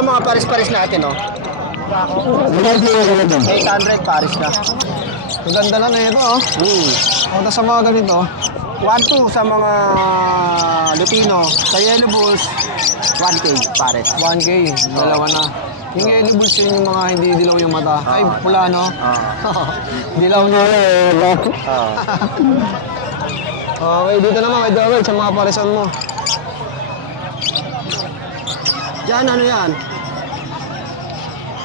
Ito mga pares-pares natin, oh. 800 pares na. Ang ganda na ito, oh. O, sa mga ganito, 1-2 sa mga Lutino. Sa Yellow Bulls, 1K pares. 1K, dalawa na. Yung yellow bulls yun yung mga hindi dilaw yung mata. Ay, pula, no? Dilaw na eh. Okay, dito naman kay Joel sa mga parisan mo. Yan, ano yan?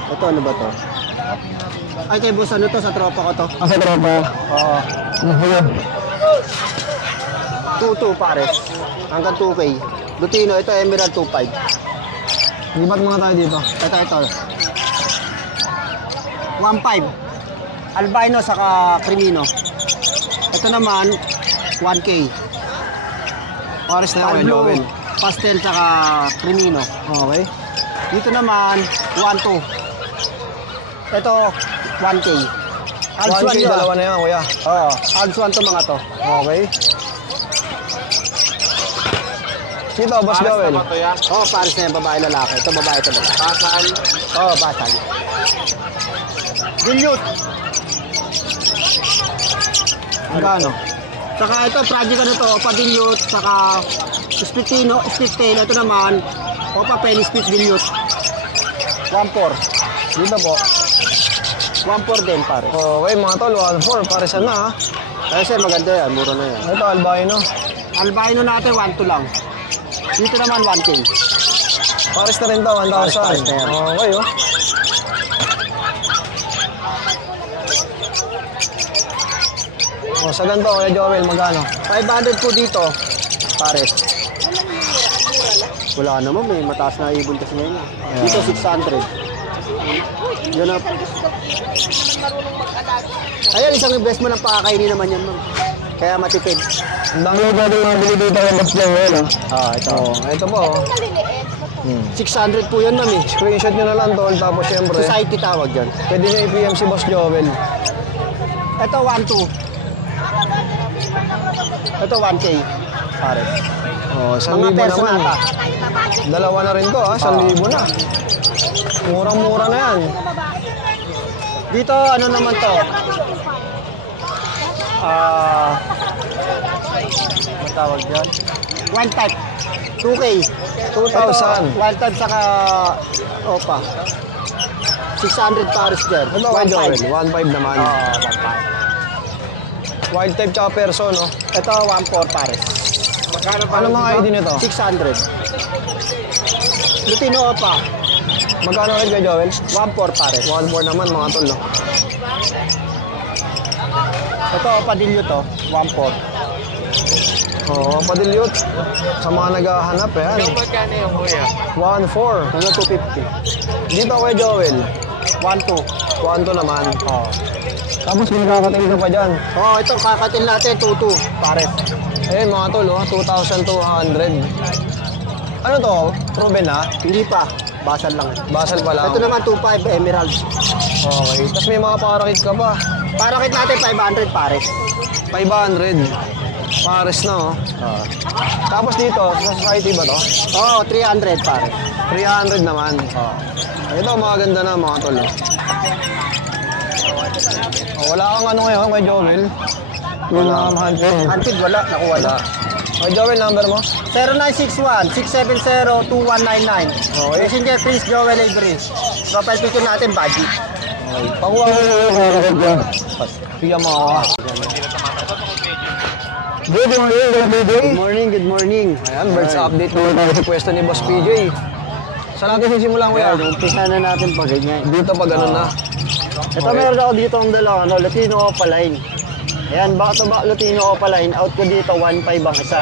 Ito, ano ba to? Ay, kay boss, ano to? Sa tropa ko to. Sa tropa? Oo. Ano 2-2 pares. Hanggang 2K. Lutino, ito Emerald 2.5. Lipat muna tayo dito. Ito. 1.5. Albino saka Crimino. Ito naman, 1K. Paris na ako, Joel. Pastel saka Crimino. Okay. Dito naman, 1-2. Ito, 1K. Alps 1K, 1 yun. dalawa na yan, kuya. Oo, Alps 1 to mga to. Okay. Dito, Boss Joel. Oo, pares na yan, babae lalaki. Ito, babae ito lalaki. Basal? Oo, basal. Dilute. Magkano? Saka ito, project ano to, Opa Dilute, saka Splitino, Splittail. Ito naman, Opa Penny Split Dilute. 1.4. Dito po. 1.4 din, pare. Okay, mga tol, 1.4. Parisan na, ha? Ay, sir, maganda yan, mura na yan. Ito, albino. Albino natin, 1.2 lang. Dito naman, 1K. Paris na rin to, 1,000. Paris na yan. Okay, oh. O, sa ganito, kaya Joel, magkano? 500 po dito, pares. Wala naman, may mataas na ibon kasi ngayon. Dito, 600. Yun na. Ayan, isang investment ng pakakainin naman yan, ma'am. Kaya matipid. Ang dami ba rin mga bili dito ng Boss Joel, oh? Ito. Oh, ito po, oh. 600 po yan, ma'am eh. Screenshot nyo na lang, tol. Tapos, syempre, Society tawag yan. pwede nyo i-PM si Boss Joel. Ito, 1.2. Ito, 1K. Pares. Oh, 1,000 Mga naman. personata. Dalawa na rin to, ha? 1,000 na. Murang-mura na yan. Dito, ano naman to? Ano tawag dyan? Wild type. 2K. 2,000. Wild type saka Opa. 600 pares dyan. Ito kay Joel, 1,500 naman. 1.5. Wild type tsaka perso, no? Ito, 1.4 pares. Ano mga ID nito? 600. Lutino Opa. Magkano rin kay Joel? 1.4 pares. 1,400 naman, mga tol, no? Ito, Opa Dilute to. 1.4. Oo, padilyot. Sa mga naghahanap, yan. Magkano yung kuya? 1,400. Hanggang 250. Dito kay Joel, 1.2. 1,200 naman. Tapos may nakakatingin ka pa dyan. Ito, kakatil natin, 2.2 pares. Ayun, mga tol, oh, 2,200. Ano to? Proven, ha? Hindi pa. Basal lang. Basal pa lang. Ito naman 2.5 Emerald. Okay. Tapos may mga parakit ka pa. Parakit natin 500 pares. 500. Pares na, oh. Tapos dito, sa society ba to? 300 pares. 300 naman. Ito, mga ganda na, mga tol, oh. Wala kang ano ngayon kay Joel? Wala kang hunted. Antid wala, naku wala. Kay Joel, number mo? 0961-670-2199. Okay. Messenger Prince Joel Avery. Profile picture natin, budget. Pakuha mo yung parakit ka. Bigyan mo ako. Good morning, PJ. Good morning, good morning. Ayan, birds update naman tayo sa pwesto ni Boss PJ. Saan natin sisimulan, kuya? Umpisa na natin pag ganyan. Dito pa ganun na. Ito meron ako dito ang dalawa, Lutino Opaline. Ayan, back to back Lutino Opaline. Out ko dito, 1.5 ang isa.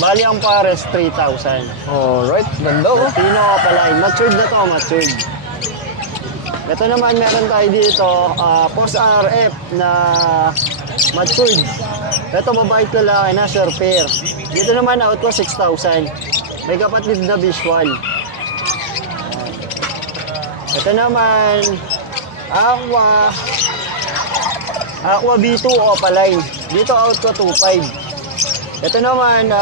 Bali ang pares, 3,000. Alright, ganda, oh. Lutino Opaline. Matured na to, matured. Ito naman meron tayo dito, Post RF na matured. Ito mabait lalaki na, surfair. Dito naman out ko 6,000. May kapatid na visual. Ito naman, Aqua B2 Opaline. Dito out ko 2.5. Ito naman,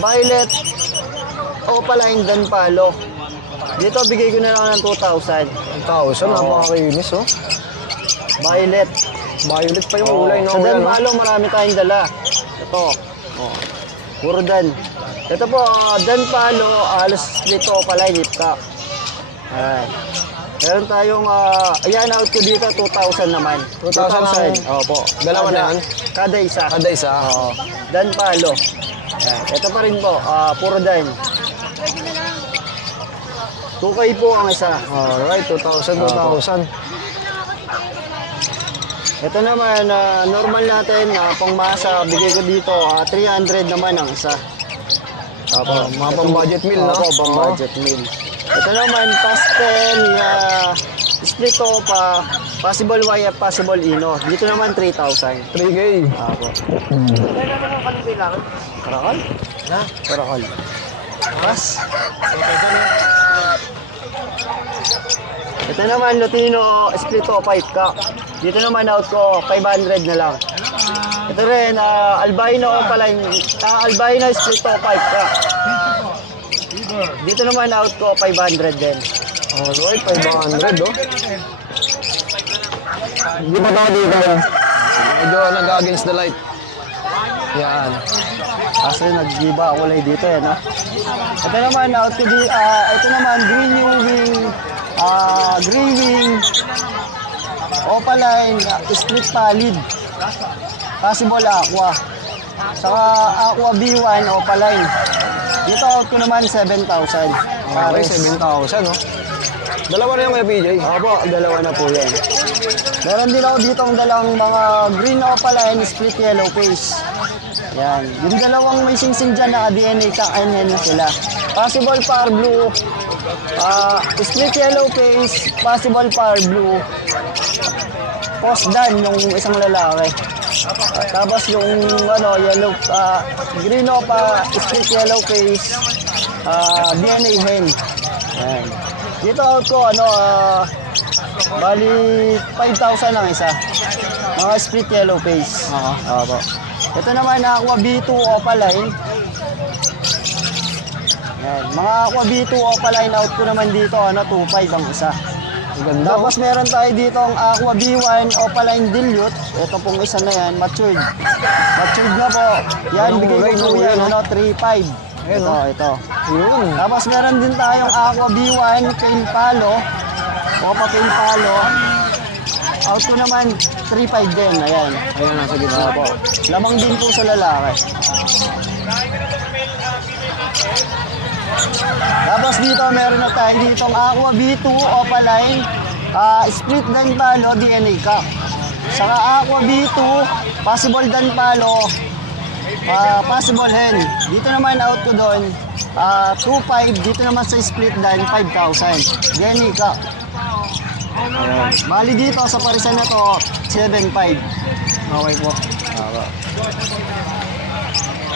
Violet Opaline Dan Palo. Dito, bigay ko na lang ng 2,000. 1,000, napakakinis, oh. Violet. Violet pa yung kulay, no? Sa Dan Kuya, no? Palo, marami tayong dala. Ito. Puro Dan. Ito po, Dan Palo, alas dito pala, lipka. Ayan. Meron tayong, ayan, out ko dito, 2,000 naman. 2,000 Opo. Dalawa na yan? Kada isa. Kada isa. Oo. Dan Palo. Ayan. Ito pa rin po, puro Dan. 2K po ang isa. Alright, 2,000. Ito naman, normal natin, pangmasa, bigay ko dito, 300 naman ang isa. Opo, mga pang-budget meal, no? Opo, pang-budget meal. Ito naman, pastel, split to pa, possible YF, possible Ino. Dito naman, 3,000. 3K. Opo. Karakal? Na? Karakal. Pas. Ito naman, Lutino, split to, 5K. Dito naman, out ko, 500 na lang. Ito rin, albino pala, albino split to, 5K. Dito naman, out ko, 500 din. Alright, 500, oh. Hindi pa daw dito, medyo nag-against the light. Yan. Kasi nag-giba kulay dito, eh, no? Ito naman, out ko di, ito naman, green new wing, green wing, opaline, split pallid, possible aqua, saka aqua B1, opaline. Dito out ko naman 7,000. Okay, 7,000, no? Dalawa na yung kay PJ. Opo, dalawa na po yan. Meron din ako dito ang dalawang mga green opaline, split yellow face. Yan. Yung dalawang may singsing dyan na DNA kakanyan na sila. Possible power blue, split yellow face, possible power blue, post dan yung isang lalaki. Tapos yung yellow, green opa, split yellow face, DNA hen. Yan. Dito out ko, bali 5,000 ang isa. Mga split yellow face. Opo. Ito naman, Aqua B2 Opaline. Yan. Mga Aqua B2 Opaline out ko naman dito, 2,500 ang isa. Ganda. Tapos meron tayo dito ang Aqua B1 Opaline Dilute. Ito pong isa na yan, matured. Matured na po. Yan, bigay ko po yan, 3,500. Ito. Yun. Tapos meron din tayong Aqua B1 Pail Palo. Opa Pail Palo. Out ko naman 3,500 din. Ayan. Ayan, nasa gitna po. Lamang din po sa lalaki. Tapos dito meron na tayo ditong Aqua B2 Opaline, split dan palo, DNA cup. Saka Aqua B2, possible dan palo, possible hen. Dito naman out ko doon, 2,500. Dito naman sa split dan, 5,000. DNA cup. Ayan. Bali dito sa parisan na to, 7,500. Okay po.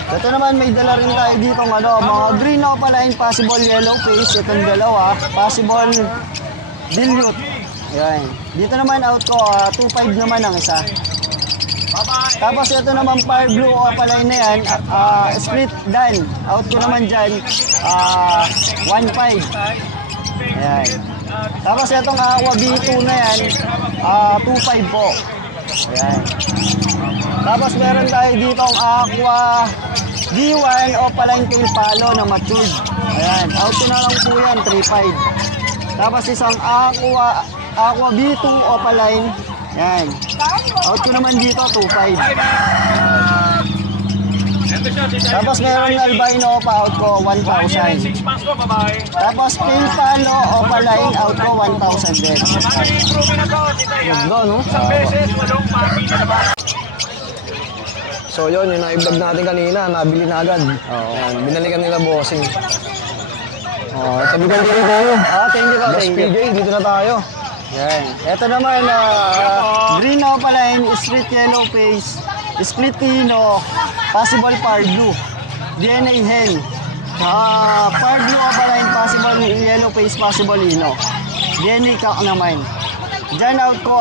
Ito naman, may dala rin tayo dito mga green opaline, possible yellow face. Itong dalawa, possible dilute. Ayan. Dito naman out ko, 2,500 naman ang isa. Tapos ito naman fire blue opaline na yan, split dan. Out ko naman dyan, 1,500. Ayan. Tapos itong Aqua B2 na yan, 2,500 po. Ayan. Tapos meron tayo dito ang Aqua D1 Opaline Tail Palo na matured. Ayan. Out ko na lang po yan, 3,500. Tapos isang Aqua B2 Opaline. Ayan. Out ko naman dito, 2,500. Tapos meron albino pa, out ko 1,000. Tapos Tail Palo Opaline, out ko 1,000 din. Ganda, no? So yun, yung na-vlog natin kanina, nabili na agad. Yan, binalikan nila bossing. Tabi ka dito tayo. Thank you po, Boss thank you. PJ, dito na tayo. Yan. Ito naman, green opaline, split yellow face, split tino, possible power blue, DNA hen, power blue opaline, possible yellow face, possible ino, DNA cock naman. Diyan out ko,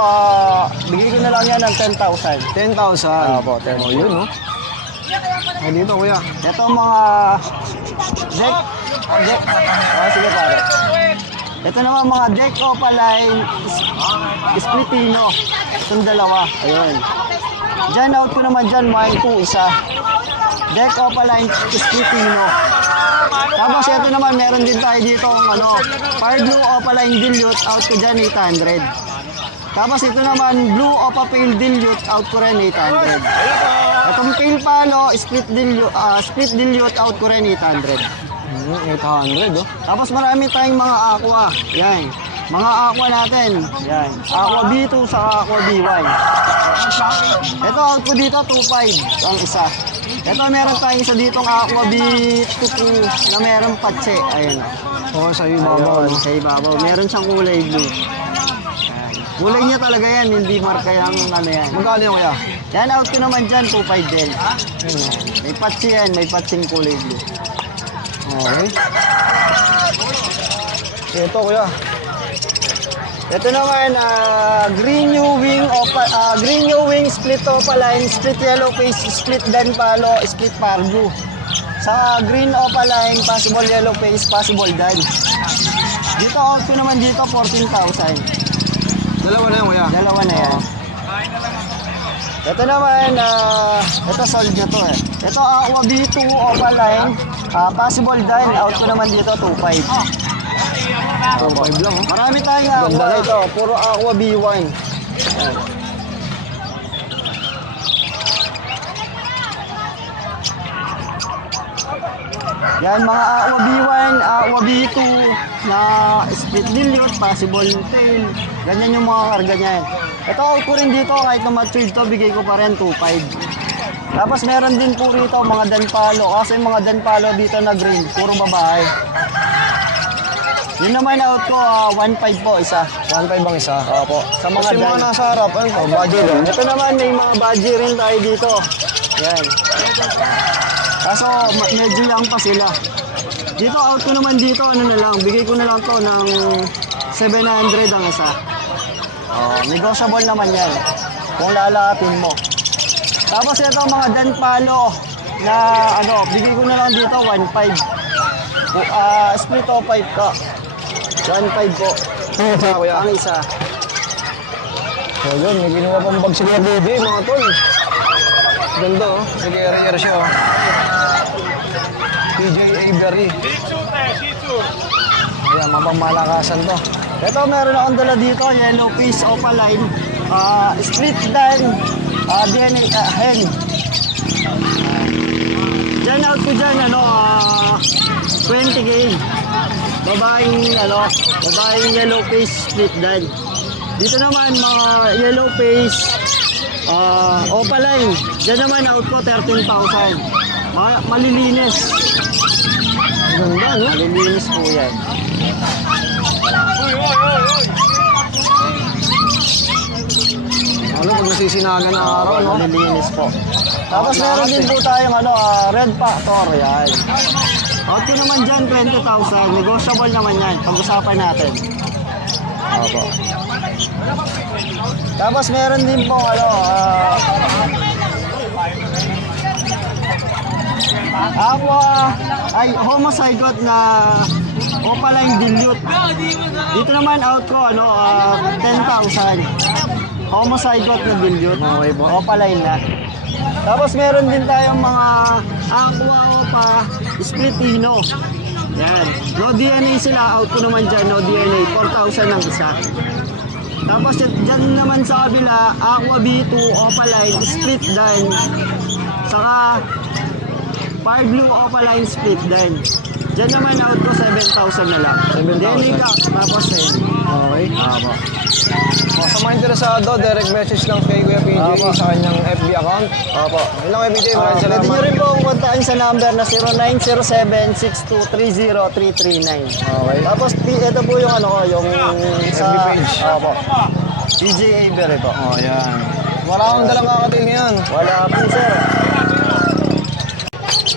bigay ko na lang yan ng 10,000. 10,000. Opo, 10,000. Oh, yun, no? Ay, dito, kuya. Ito mga deck. Sige pare. Ito naman mga deck opaline, splitino. Itong dalawa. Ayun. Diyan out ko naman dyan, wine 2, isa. Deck opaline, splitino. Tapos ito naman, meron din tayo dito Fire Blue Opaline Dilute, out ko dyan 800. Tapos ito naman, Blue Opa Pale Dilute, out ko rin 800. Itong Pale Palo, Split Dilute, out ko rin 800. 800, oh. Tapos marami tayong mga aqua. Yan. Mga aqua natin. Yan. Aqua B2 sa aqua B1. Ito, out ko dito, 2.5 ang isa. Ito, meron tayong isa ditong aqua B2 na meron patse. Ayun. Oo, sa ibabaw. Ayun, sa ibabaw. Meron siyang kulay blue. Kulay niya talaga yan, hindi marka yung yan. Magkano yung kuya? Yan, out ko naman dyan, 2.5 din. May patse yan, may patsing kulay blue. Okay. Ito kuya. Ito naman, Green New Wing, Split Opaline, Split Yellow Face, Split Dan Palo, Split Pargo. Sa Green Opaline, possible Yellow Face, possible Dan. Dito, out ko naman dito, 14,000. Dalawa na yung kuya. Dalawa na yan. Ito naman, ito sold nyo to eh. Ito, Aqua B2 Opaline, possible Dan, out ko naman dito, 2.5. 2.5 lang, oh. Marami tayong aqua Ganda na. ito. Puro aqua B1. Yan, mga aqua B1, aqua B2 na split dilute, possible tail. Ganyan yung mga karga niyan. Ito, out ko rin dito. Kahit na matured to, bigay ko pa rin 2.5. Tapos meron din po rito mga danpalo. Kasi mga danpalo dito na green, puro babae. Yun naman out ko, 1.5 po isa. 1.5 bang isa? Opo. Sa mga Kasi mga dan. nasa harap, ano to? Budget, oh. Ito naman, may mga budgie rin tayo dito. Yan. Kaso, medyo young pa sila. Dito, out ko naman dito, ano na lang, bigay ko na lang to ng 700 ang isa. Negotiable naman yan. Kung lalapin mo. Tapos ito, mga danpalo na, bigay ko na lang dito, 1.5. Split o 5 ka. 1.5 po. Isa kuya. Ang isa. So yun, may ginawa pang bag sila baby, mga tol. Ganda, oh. Sige, ere siya, oh. PJ Avery. Ayan, mapangmalakasan to. Ito, meron akong dala dito, yellow face opaline, split dan, DNA hen. Diyan out ko dyan, 20K. Babaeng yellow face split dan. Dito naman, mga yellow face, opaline. Diyan naman out ko 13,000. Malilinis. Ganda, no? Malilinis po yan. Ano, pag nasisinagan ng araw, no? Malilinis po. Tapos meron din po tayong red factor, yan. Out ko naman dyan, 20,000. Negotiable naman yan. Pag-usapan natin. Opo. Tapos meron din po, homozygote na opaline dilute. Dito naman out ko, 10,000. Homozygote na dilute. Okay po. Opaline na. Tapos meron din tayong mga aqua opa splitino. Yan. No DNA sila, out ko naman dyan, no DNA. 4,000 ang isa. Tapos dyan naman sa kabila, aqua B2 opaline split dan. Saka Fire Blue Opaline split din. Diyan naman out ko 7,000 na lang. 7,000. Then tapos Okay. Apo. O, sa mga interesado, direct message lang kay Kuya PJ Opo. sa kanyang FB account. Opo. Ayun lang, Kuya PJ. Maraming Pwede salamat. nyo rin po akong kontakin sa number na 0907-6230-339. Okay. Tapos ito po yung yung sa FB page. Opo. PJ Avery po. O, yan. Wala akong dalang kakating yan. Wala po sir.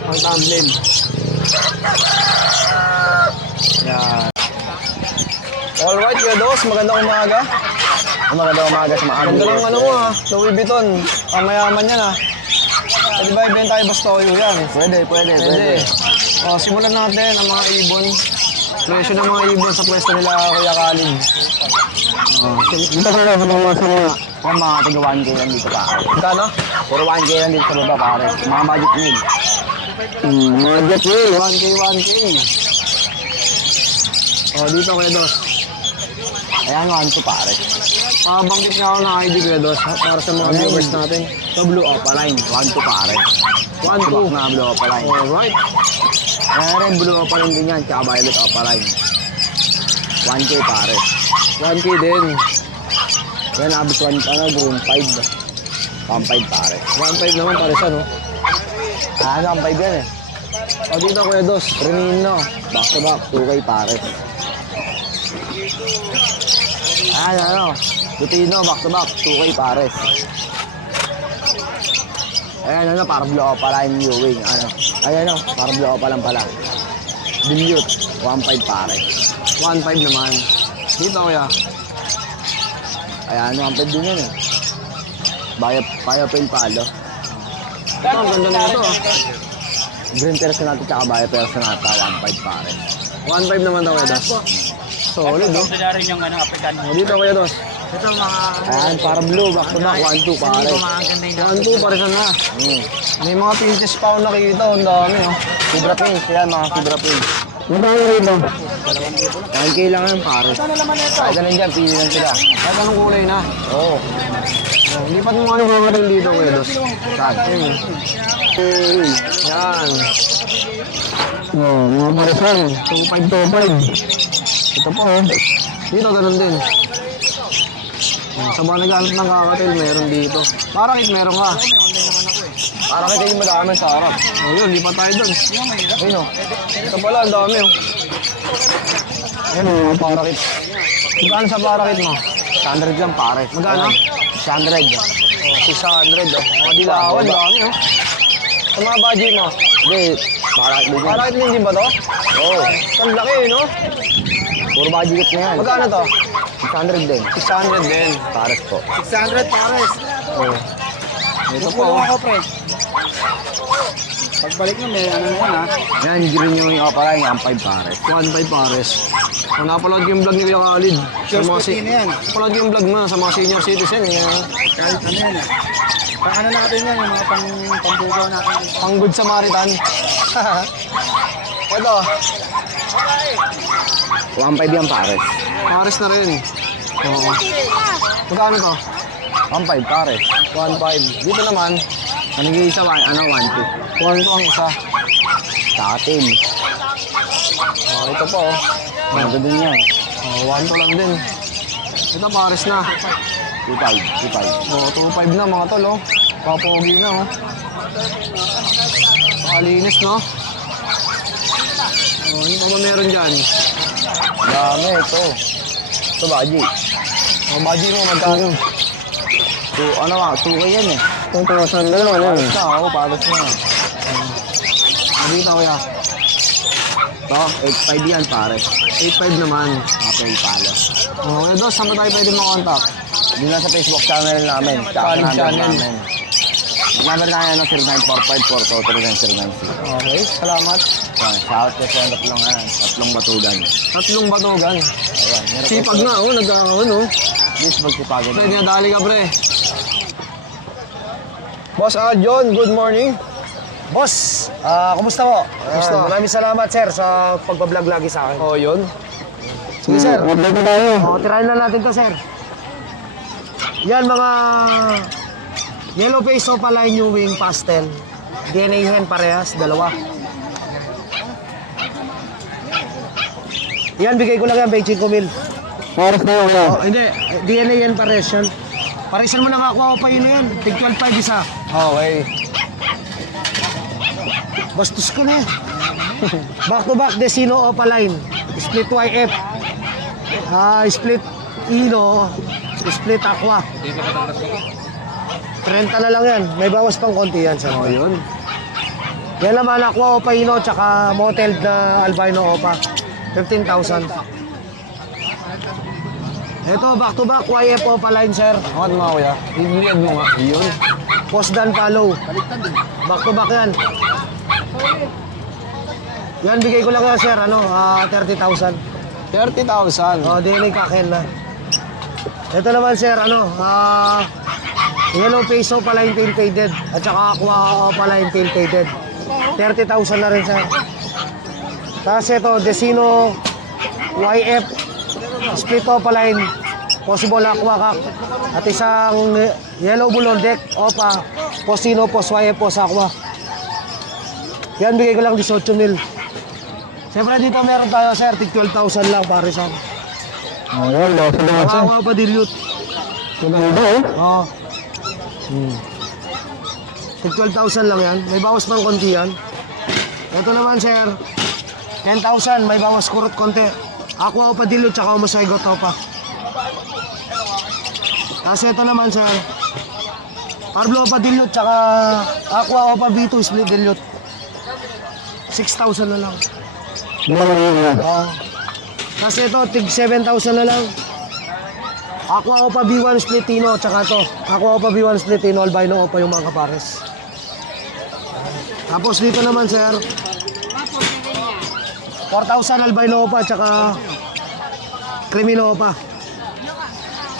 Ang tumbling. Yan. Alright, Kuya Dos. Magandang umaga. Magandang umaga sa mga Ganda ng ano mo ha. Louis Vuitton. Ang mayaman yan ha. Pwede ba ibenta tayo Bastoyo yan? Pwede. Pwede. O, simulan natin ang mga ibon. Presyo ng mga ibon sa pwesto nila, Kuya Khalid. Dito ko lang mga Yung mga tiga 1K lang dito pare. Magkano? Puro 1K lang dito sa baba pare. Mga magic meal. Mga jet wheel, 1K, 1K. Dito Kuya Dos. Ayan, 1-2 pare. Banggit nga ako ng ID Kuya Dos, para sa mga viewers natin. Ito blue opaline, 1-2 pare. 1-2. Na blue opaline. Alright. Ayan rin, blue opaline din yan, tsaka violet opaline. 1K pare. 1K din. Yan, abis 1, green 5. 1.5 pare. 1.5 naman para siya, no? Ano, 1.5 yan eh. Dito Kuya Dos. Renino, back to back, 2K pare. Ano, Lutino, back to back, 2K pare. Ayan, para blue opaline, Ewing. Ayan, para blue opaline pala. Dilute, 1.5 pare. 1.5 naman. Dito Kuya. Ayan, 1.5 din yan eh. Bayo Pail Palo. Ito, ang ganda na ito. Green Personata tsaka Bayo Personata, 1.5 pare. 1.5 naman daw Kuya Dos. Solid, no? Sila rin yung African. Dito Kuya Dos. Ito mga Ayan, para blue, back to back, 1.2 pare. mga ganda yung 1.2 para siya na. May mga pinches pa ako nakita. Ang dami, oh. Fibra Pins, yan mga Fibra Pins. Magkano rito? 9K lang yan pare. Kahit anong dyan, pili lang sila. Kahit anong kulay na. Oo. Lipat mo nga yung mga rin dito Kuya Dos. Saan? Yan. Mga Marisol. 2.5. Ito po, oh. Dito, ganun din. Sa mga nag-alap ng kakatil, meron dito. Parakit, meron ka. Para kita yung madami sa harap. Yun, lipat tayo dun. Ayun o. Ito pala, ang dami, oh. Yan, mga parakit. Magkano sa parakit mo? 600 lang pare. Magkano? 600. 600, oh. Mga dilawan, dami, oh. Sa mga budget mo? Hindi, para din yan. Parakit din ba to? Oo. Ang laki, no? Puro budget na yan. Magkano to? 600 din. 600 din. Pares po. 600 pares. Oh. Ito po, Tulong oh. ako, pre. Pagbalik nyo, may ano na yan, ha? Yan, green yung opaline, ang 5 pares. 1.5 pares. Kung napanood ko yung vlog ni Kuya Khalid, sa mga Pure na yan. napanood ko yung vlog mo sa mga senior citizen, Kahit ano yan, ha? Pang ano natin yan, yung mga pangbugaw natin. pang good Samaritan. Ito, 1.5 yan pares. pares na rin. Oo. Magkano to? 1.5 pares. 1.5. Dito naman, Kanigay isa, 1.2. 1 ang isa. Sa atin. Ito po, oh. Maganda din yan. 1 to lang din. Ito pares na. 2.5. 2.5. 2.5 na mga tol, oh. Papogi na, oh. Pakalinis, no? Ano pa ba meron dyan? Dami ito. Ito budget. Budget mo, magkano? 2K yan eh. 2,000 na naman, Pares na, oo, pares na. Dito, kuya. Ito, 8.5 yan pares. 8.5 naman. Apel Palo. Kuya Dos, saan ba tayo pwede makontak? Doon lang sa Facebook channel namin. College number channel. namin. Number namin ano, 0945-423-996. Okay, salamat. Yan, shout to sa tatlong batugan. 3 batugan. Ayan, meron Sipag na, oh. Nagkakaon, oh. Please magsipagan. Pre, dinadali ka, pre. Boss John, good morning. Boss, kumusta po? Kumusta? Maraming salamat sir sa pagbablog lagi sa akin. Oh, yun. Sige, sir. Order ko tayo. Tirahin na natin to sir. Yan mga yellow face opaline new wing pastel. DNA hen parehas, dalawa. Yan, bigay ko lang yan, 25 mil. Oras na yun, kuya. Hindi, DNA hen parehas yan. Paresan mo nakakuha ko pa yun na yan. Tig 12.5 isa. Okay. Bastos ko na. Back to back Desino Opaline. Split YF. Split Ino. Split Aqua. 30 na lang yan. May bawas pang konti yan. Oh, yun. Yan naman Aqua Opa Ino tsaka moteled na albino Opa. 15,000. Ito back to back YF Opaline sir. Angat mo, kuya. Ibliad mo nga. Yun. Post dan follow. Back to back yan. Yan, bigay ko lang yan, sir. 30,000. 30,000. DNA kaken na. Ito naman, sir, yellow face opaline tail faded. At saka aqua opaline tail faded. 30,000 na rin, sir. Tapos ito, Desino YF split opaline, possible aqua kak. At isang yellow bull deck opa, Posino Pos YF Pos aqua. Yan, bigay ko lang 18,000. Siyempre dito meron tayo, sir, tig 12,000 lang pare sa. Ayan, lasa na sir. Aqua pa dilute. Maganda eh. Oo. Tig 12,000 lang yan. May bawas pang konti yan. Ito naman, sir, 10,000. May bawas kurot konti. Aqua pa dilute tsaka umasaygot pa. Tapos ito naman, sir, Parblo pa dilute tsaka Aqua pa B2 split dilute. 6,000 na lang. Oo. Tapos ito, tig 7,000 na lang. Aqua Opa B1 Splitino, tsaka to. Aqua Opa B1 Splitino, albino Opa yung mga kapares. Tapos dito naman, sir, 4,000 albino Opa, tsaka Crimino Opa.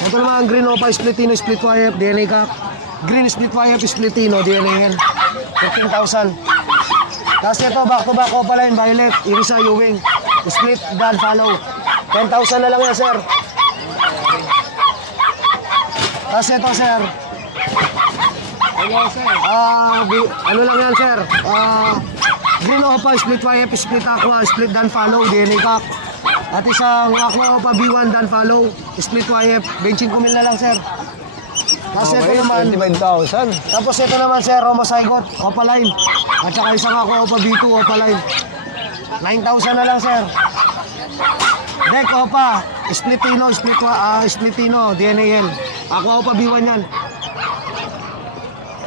Ito naman, Green Opa Splitino, Split YF, DNA Cap. Green Split YF Splitino, DNA yan. 15,000. Tapos ito, back-to-back Opa line, Violet, Irisa, Ewing, split, dan, follow. 10,000 na lang yan, sir. Tapos ito, sir. Ano lang yan, sir? Green Opa, split YF, split Aqua, split dan, follow, DNA Cup. At isang Aqua Opa B1 dan, follow, split YF, 25,000 na lang, sir. Tapos ito naman, 25,000. tapos ito naman, sir, Roma Saigot, Opa line. At saka isang Aqua Opa B2, Opa line. 9,000 na lang, sir. Deck Opa, Splitino, Splitino, DNAL. Aqua Opa B1 yan.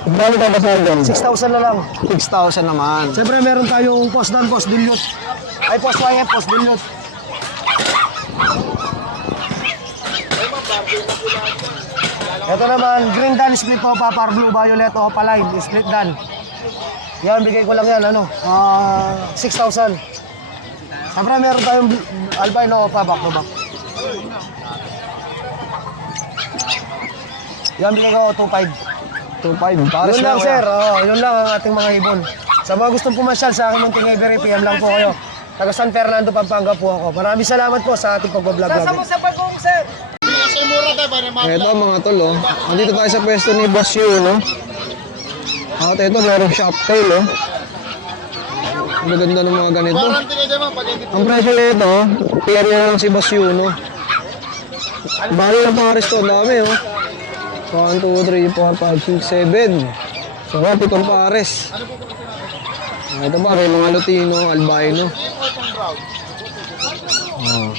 Bali ka ba sir doon? 6,000 na lang. 6,000 naman. Siyempre, meron tayong post dan, post dilute. Ay, post YF, post dilute. Ito naman, green dan, split Opa, par blue, violet, Opa line, split dan. Yan, bigay ko lang yan, 6,000. Siyempre, meron tayong albino Opa, back to back. Yan, bigay ko 2,500. 2,500. Pares Yun lang, sir. Yun lang ang ating mga ibon. Sa mga gustong pumasyal sa aking Munting Ivory, PM lang po kayo. Taga San Fernando, Pampanga po ako. Maraming salamat po sa ating pag-vlog. Sa pagkong, sir. Ito mga tol, oh. Nandito tayo sa pwesto ni Boss Yu, no? At ito, merong shop tail, oh. Ang ganda ng mga ganito. Ang presyo nito, clear lang si Boss Yu, no? Bali ng pares to, ang dami, oh. 1, 2, 3, 4, 5, 6, 7. So, pitong pares. Ito ba, may mga Lutino, albino. Oh.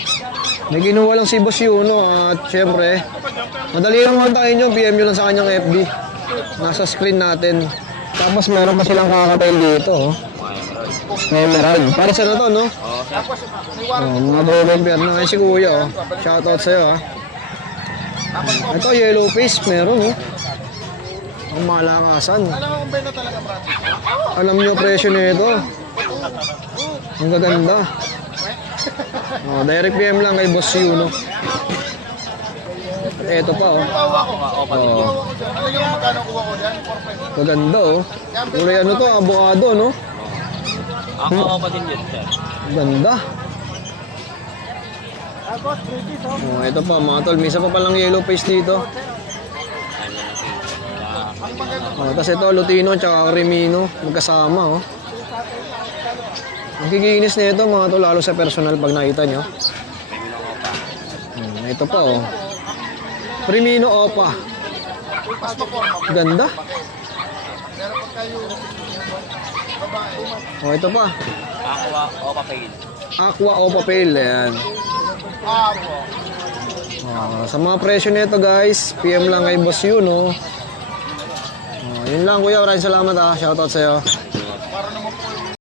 May kinuha lang si Boss Yuno at syempre, madali lang kontakin nyo, PM nyo lang sa kanyang FB. Nasa screen natin. Tapos meron pa silang kakatail dito. Oh. Emerald. Para sa na to, no? Oh, mga broken pair na. Ay, si Kuya, oh. Shoutout sa'yo, ha. Ito, yellow face, meron, oh. Ang malakasan. Alam nyo presyo nito. Ang gaganda. Oh, direct PM lang kay Boss Yuno. Ito pa, oh. Oh. Gaganda, oh. Kulay ano to, avocado, no? Ako pa din yun, sir. Ganda. Oh, ito pa mga tol, may isa pa palang yellow face dito. Oh, tapos ito Lutino at Crimino magkasama, oh. Ang kikinis na ito mga tol, lalo sa personal pag nakita nyo. Ito pa, oh. Crimino Opa. Ganda. Oh, ito pa. Aqua Opa Pale. Aqua Opa Pale, ayan. Sa mga presyo nito guys, PM lang kay Boss Yuno. Yun lang kuya, maraming salamat ha. Shoutout sa'yo.